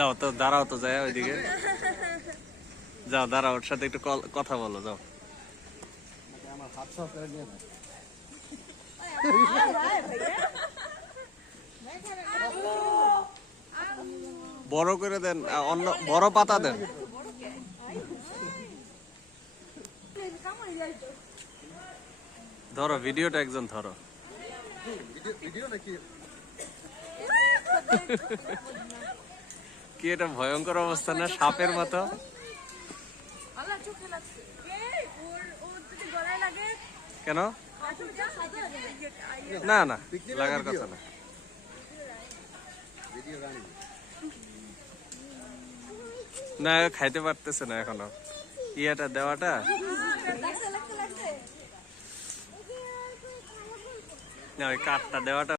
যাও তো, দাঁড়াও তো, যায় ওইদিকে যাও, দাঁড়াও, ওর সাথে একটু কথা বলো, যাও। বড় করে দেন, অন্য বড় পাতা দেন। ধরো ভিডিওটা, একজন ধরো। কি এটা ভয়ঙ্কর অবস্থা না, সাপের মতো? কেন? না না, লাগার কথা না। না, খাইতে পারতেছে না এখনো, ইয়েটা দেওয়াটা। না, ওই কাঠটা দেওয়াটা